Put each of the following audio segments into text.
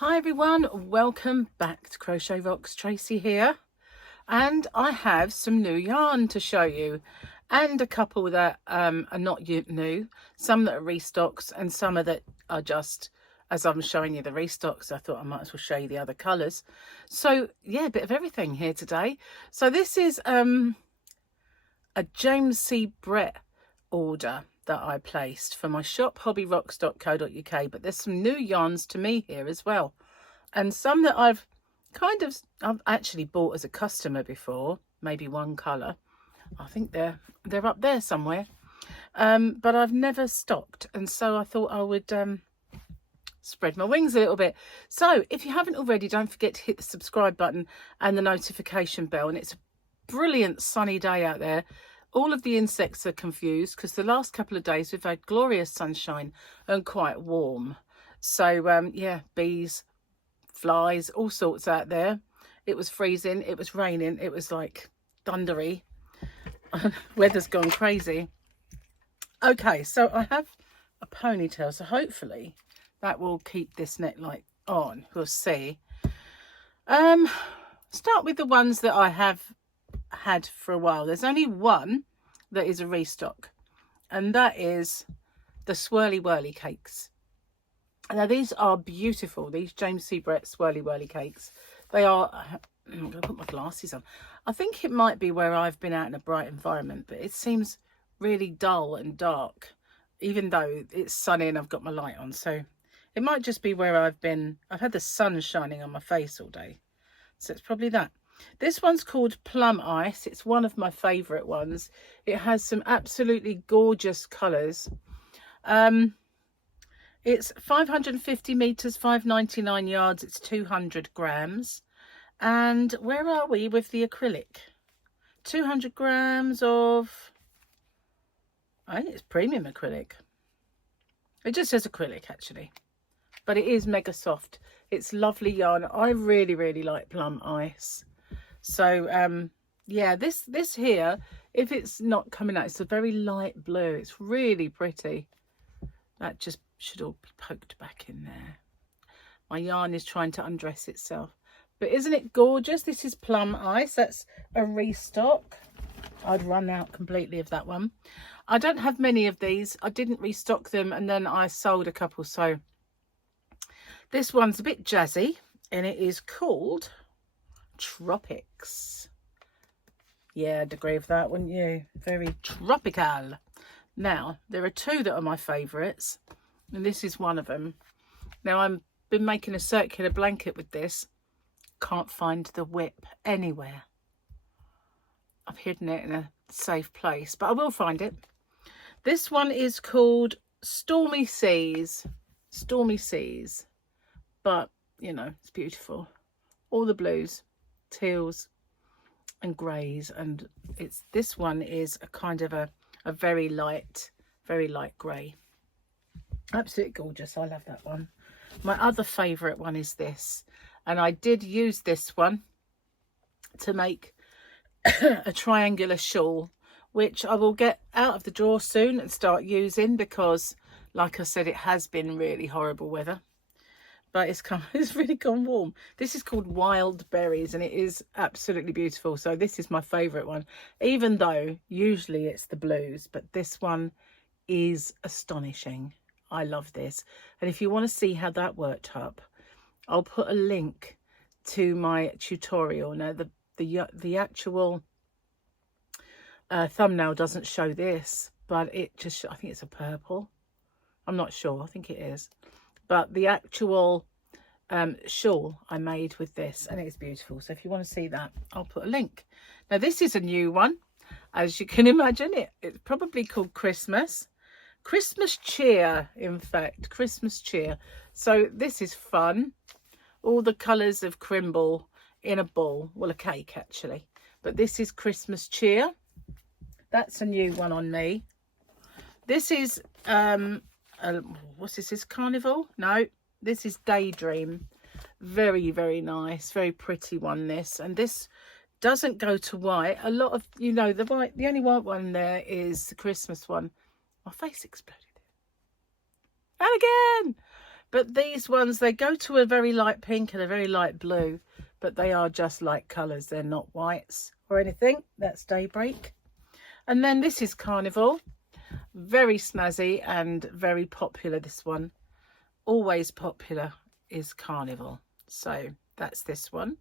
Hi everyone, welcome back to Crochet Rocks. Tracy here, and I have some new yarn to show you, and a couple that are not new, some that are restocks and some of that are just, as I'm showing you the restocks, I thought I might as well show you the other colours. So yeah, a bit of everything here today. So this is a James C. Brett order that I placed for my shop, hobbyrocks.co.uk, but there's some new yarns to me here as well, and some that I've actually bought as a customer before, maybe one colour. I think they're up there somewhere, but I've never stocked, and so I thought I would spread my wings a little bit. So if you haven't already, don't forget to hit the subscribe button and the notification bell. And it's a brilliant sunny day out there. All of the insects are confused because the last couple of days we've had glorious sunshine and quite warm. So yeah, bees, flies, all sorts out there. It was freezing, it was raining, it was like thundery. Weather's gone crazy. Okay, so I have a ponytail, so hopefully that will keep this neckline on. We'll see. Start with the ones that I have had for a while. There's only one that is a restock, and that is the Swirly Whirly cakes. Now these are beautiful, these James C. Brett Swirly Whirly cakes. They are, I'm going to put my glasses on. I think it might be where I've been out in a bright environment, but it seems really dull and dark, even though it's sunny and I've got my light on. So it might just be where I've been. I've had the sun shining on my face all day, so it's probably that. This one's called Plum Ice. It's one of my favourite ones. It has some absolutely gorgeous colours. It's 550 metres, 599 yards. It's 200 grams. And where are we with the acrylic? 200 grams of, I think it's premium acrylic. It just says acrylic actually, but it is mega soft. It's lovely yarn. I really, really like Plum Ice. So yeah, this here, if it's not coming out, it's a very light blue. It's really pretty. That just should all be poked back in there. My yarn is trying to undress itself, but isn't it gorgeous? This is Plum Ice. That's a restock. I'd run out completely of that one. I don't have many of these. I didn't restock them, and then I sold a couple. So this one's a bit jazzy, and it is called Tropics. Yeah, I'd agree with that, wouldn't you? Very tropical. Now, there are two that are my favourites, and this is one of them. Now, I've been making a circular blanket with this. Can't find the WIP anywhere. I've hidden it in a safe place, but I will find it. This one is called Stormy Seas. Stormy Seas. But, you know, it's beautiful. All the blues, teals and greys, and this one is a kind of a very light grey. Absolutely gorgeous. I love that one. My other favourite one is this, and I did use this one to make a triangular shawl, which I will get out of the drawer soon and start using, because like I said, it has been really horrible weather, but it's really gone warm. This is called Wild Berries, and it is absolutely beautiful. So this is my favourite one, even though usually it's the blues, but this one is astonishing. I love this. And if you want to see how that worked up, I'll put a link to my tutorial. Now the actual thumbnail doesn't show this, but it just, I think it's a purple. I'm not sure. I think it is. But the actual shawl I made with this, and it's beautiful. So if you want to see that, I'll put a link. Now this is a new one, as you can imagine. It's probably called Christmas Cheer, in fact, Christmas Cheer. So this is fun. All the colours of Crimble in a ball, well, a cake actually, but this is Christmas Cheer. That's a new one on me. This is what's this, Carnival? No, this is Daydream. Very, very nice, very pretty one, this. And this doesn't go to white. A lot of, you know, the only white one there is the Christmas one. My face exploded. And again, But these ones, they go to a very light pink and a very light blue, but they are just light colours. They're not whites or anything. That's Daybreak. And then this is Carnival. Very snazzy and very popular, this one. Always popular is Carnival. So that's this one.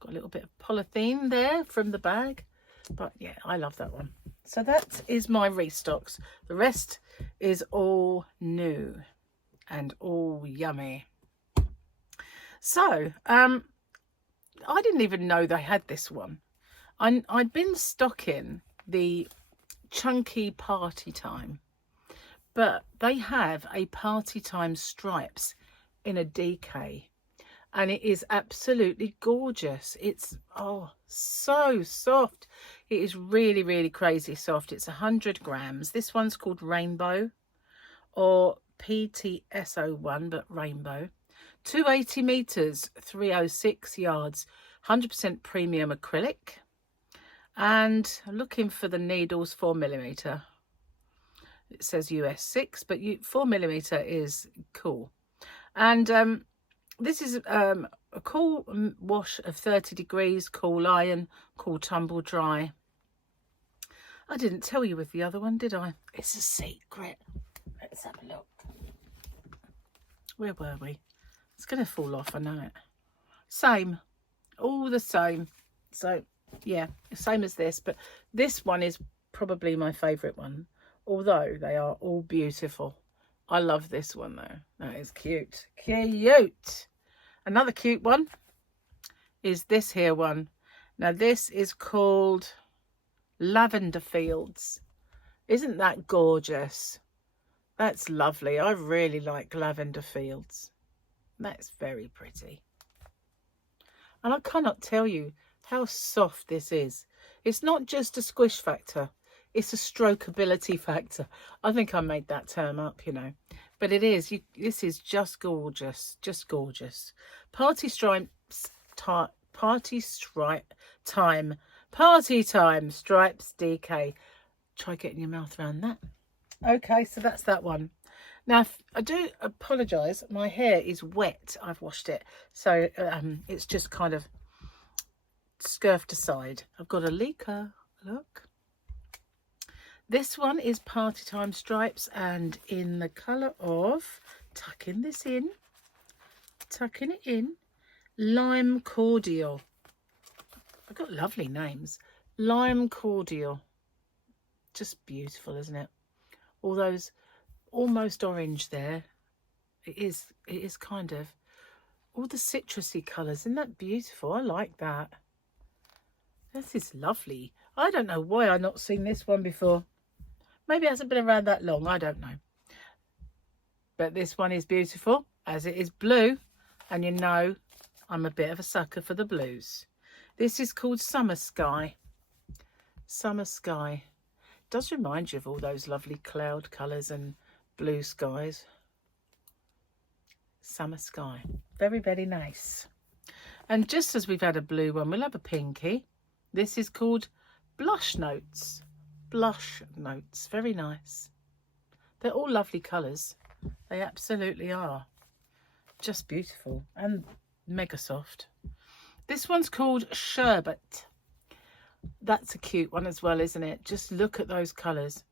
Got a little bit of polythene there from the bag. But yeah, I love that one. So that is my restocks. The rest is all new and all yummy. So I didn't even know they had this one. I'd been stocking the chunky Party Time, but they have a Party Time stripes in a DK, and it is absolutely gorgeous. It's so soft. It is really crazy soft. It's 100 grams. This one's called Rainbow, or PTS01, but Rainbow. 280 meters, 306 yards, 100% premium acrylic. And I'm looking for the needles, 4mm. It says US 6, but 4mm is cool. And this is a cool wash of 30 degrees, cool iron, cool tumble dry. I didn't tell you with the other one, did I? It's a secret. Let's have a look. Where were we? It's going to fall off, I know it. Same. All the same. So, yeah, same as this. But this one is probably my favourite one. Although they are all beautiful. I love this one, though. That is cute. Cute. Another cute one is this here one. Now, this is called Lavender Fields. Isn't that gorgeous? That's lovely. I really like Lavender Fields. That's very pretty. And I cannot tell you how soft this is. It's not just a squish factor. It's a strokeability factor. I think I made that term up, you know. But it is. This is just gorgeous. Just gorgeous. Party Time stripes DK. Try getting your mouth around that. Okay, so that's that one. Now, I do apologise. My hair is wet. I've washed it. So it's just kind of scurfed aside. I've got a leaker. Look. This one is Party Time stripes, and in the colour of, tucking it in, Lime Cordial. I've got lovely names. Lime Cordial. Just beautiful, isn't it? All those almost orange there. It is kind of all the citrusy colours. Isn't that beautiful? I like that. This is lovely. I don't know why I've not seen this one before. Maybe it hasn't been around that long. I don't know. But this one is beautiful, as it is blue. And you know, I'm a bit of a sucker for the blues. This is called Summer Sky. Summer Sky. It does remind you of all those lovely cloud colours and blue skies. Summer Sky. Very, very nice. And just as we've had a blue one, we'll have a pinky. This is called Blush Notes. Blush Notes. Very nice. They're all lovely colours. They absolutely are. Just beautiful. And mega soft. This one's called Sherbet. That's a cute one as well, isn't it? Just look at those colours.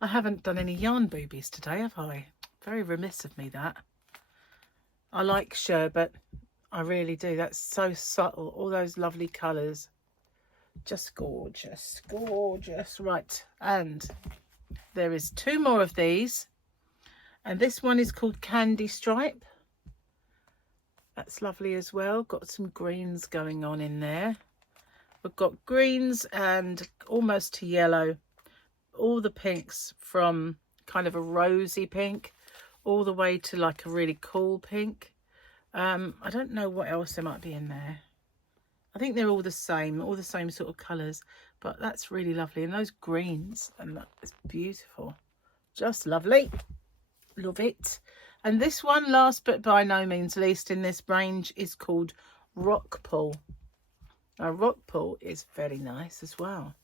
I haven't done any yarn boobies today, have I? Very remiss of me, that. I like Sherbet. I really do. That's so subtle. All those lovely colours. Just gorgeous. Gorgeous. Right. And there is two more of these. And this one is called Candy Stripe. That's lovely as well. Got some greens going on in there. We've got greens and almost to yellow. All the pinks from kind of a rosy pink all the way to like a really cool pink. I don't know what else there might be in there. I think they're all the same sort of colours, but that's really lovely. And those greens, and that's beautiful. Just lovely. Love it. And this one, last but by no means least in this range, is called Rock Pool. Now, Rock Pool is very nice as well.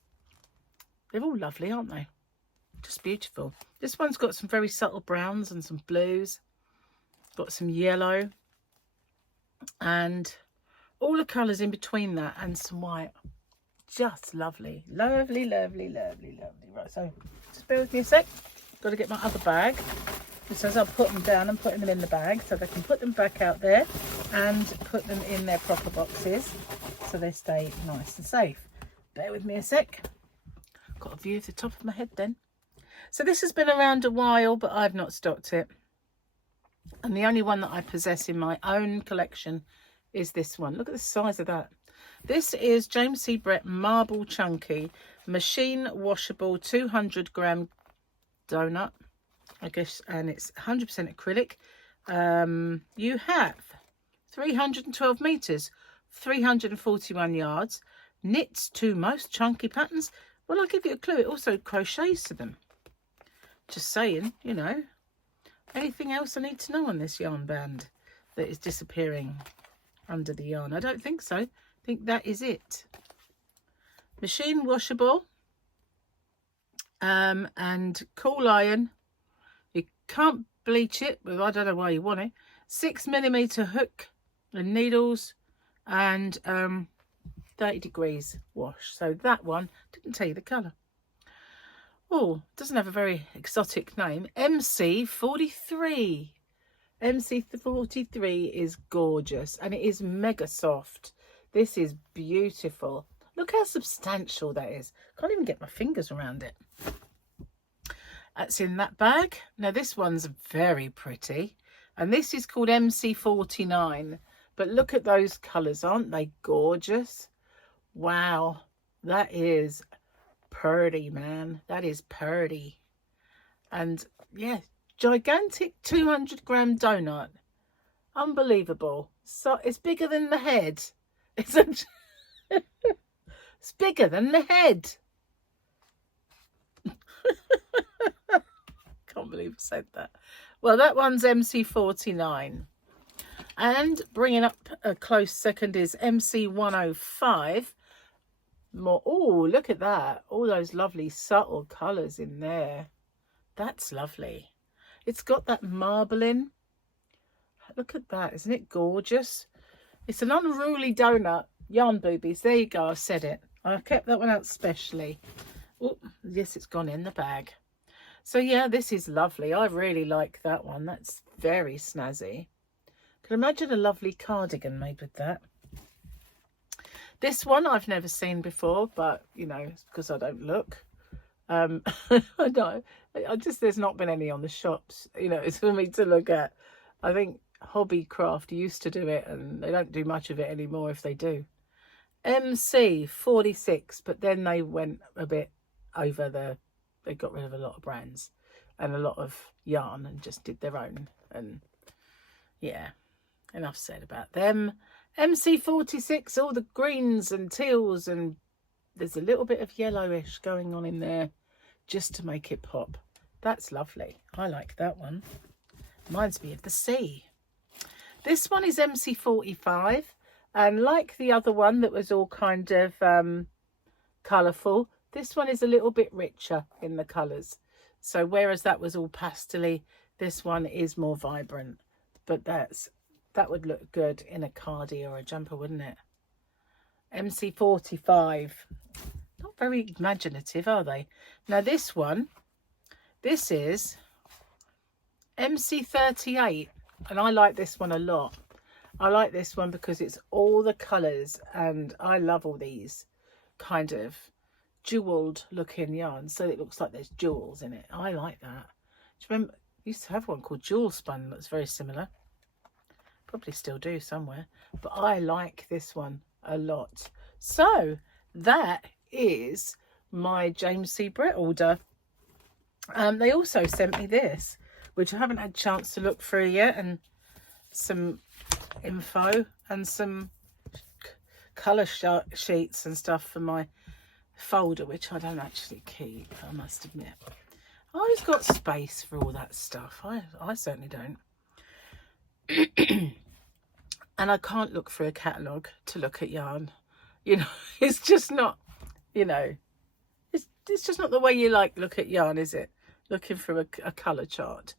They're all lovely, aren't they? Just beautiful. This one's got some very subtle browns and some blues. got some yellow, and all the colours in between that, and some white. Just lovely. Lovely, lovely, lovely, lovely. Right, so just bear with me a sec. Got to get my other bag. Just as I'll put them down, I'm putting them in the bag so they can put them back out there and put them in their proper boxes so they stay nice and safe. Bear with me a sec. Got a view of the top of my head then. So this has been around a while, but I've not stocked it. And the only one that I possess in my own collection is this one. Look at the size of that. This is James C. Brett Marble Chunky Machine Washable 200 gram donut, I guess, and it's 100% acrylic. You have 312 meters, 341 yards, knits to most chunky patterns. Well, I'll give you a clue, it also crochets to them. Just saying, you know. Anything else I need to know on this yarn band that is disappearing under the yarn? I don't think so. I think that is it. Machine washable, and cool iron. You can't bleach it, but I don't know why you want it. 6mm hook and needles, and 30 degrees wash. So that one didn't tell you the colour. Oh, doesn't have a very exotic name. MC43. MC43 is gorgeous, and it is mega soft. This is beautiful. Look how substantial that is. Can't even get my fingers around it. That's in that bag. Now this one's very pretty, and this is called MC49. But look at those colours, aren't they gorgeous? Wow, that is purdy, man. That is purdy. And yeah, gigantic 200 gram donut. Unbelievable. So it's bigger than the head. It's bigger than the head. Can't believe I said that. Well, that one's MC49. And bringing up a close second is MC105. More. Oh, look at that. All those lovely subtle colours in there. That's lovely. It's got that marbling. Look at that. Isn't it gorgeous? It's an unruly donut. Yarn boobies. There you go. I said it. I kept that one out specially. Oh, yes, it's gone in the bag. So yeah, this is lovely. I really like that one. That's very snazzy. Can imagine a lovely cardigan made with that. This one I've never seen before, but you know, it's because I don't look. I know. There's not been any on the shops. You know, it's for me to look at. I think Hobbycraft used to do it, and they don't do much of it anymore if they do. MC46, but then they went a bit over they got rid of a lot of brands and a lot of yarn and just did their own. And yeah, enough said about them. MC46, all the greens and teals, and there's a little bit of yellowish going on in there just to make it pop. That's lovely. I like that one. Reminds me of the sea. This one is MC45, and like the other one that was all kind of colourful, this one is a little bit richer in the colours. So whereas that was all pastel-y, this one is more vibrant. But that would look good in a cardi or a jumper, wouldn't it? MC45. Not very imaginative, are they? Now this one, this is MC38. And I like this one a lot. I like this one because it's all the colours, and I love all these kind of jewelled looking yarns, so it looks like there's jewels in it. I like that. Do you remember, I used to have one called Jewel Spun that's very similar. Probably still do somewhere, but I like this one a lot. So that is my James C. Brett order. They also sent me this, which I haven't had a chance to look through yet, and some info and some colour sheets and stuff for my folder, which I don't actually keep, I must admit. I always got space for all that stuff. I certainly don't. And I can't look through a catalogue to look at yarn. You know, it's just not, you know, it's just not the way you look at yarn, is it? Looking through a colour chart.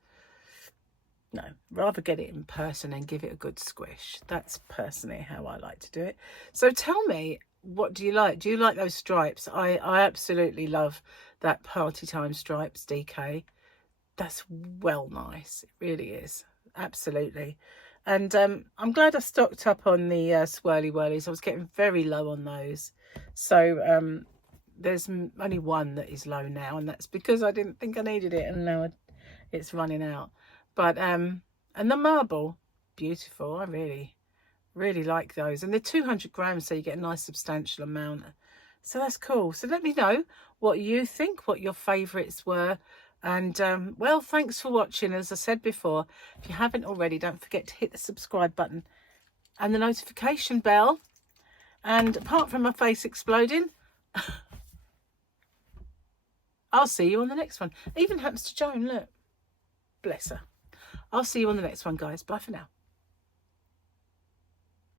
No, rather get it in person and give it a good squish. That's personally how I like to do it. So tell me, what do you like? Do you like those stripes? I absolutely love that Party Time Stripes DK. That's well nice. It really is. Absolutely. And I'm glad I stocked up on the swirly whirlies. I was getting very low on those. So there's only one that is low now, and that's because I didn't think I needed it, and now it's running out. But and the marble, beautiful. I really like those, and they're 200 grams, so you get a nice substantial amount. So that's cool. So let me know what you think, what your favorites were. And well, thanks for watching. As I said before, if you haven't already, don't forget to hit the subscribe button and the notification bell. And apart from my face exploding, I'll see you on the next one. It even happens to Joan, look. Bless her. I'll see you on the next one, guys. Bye for now.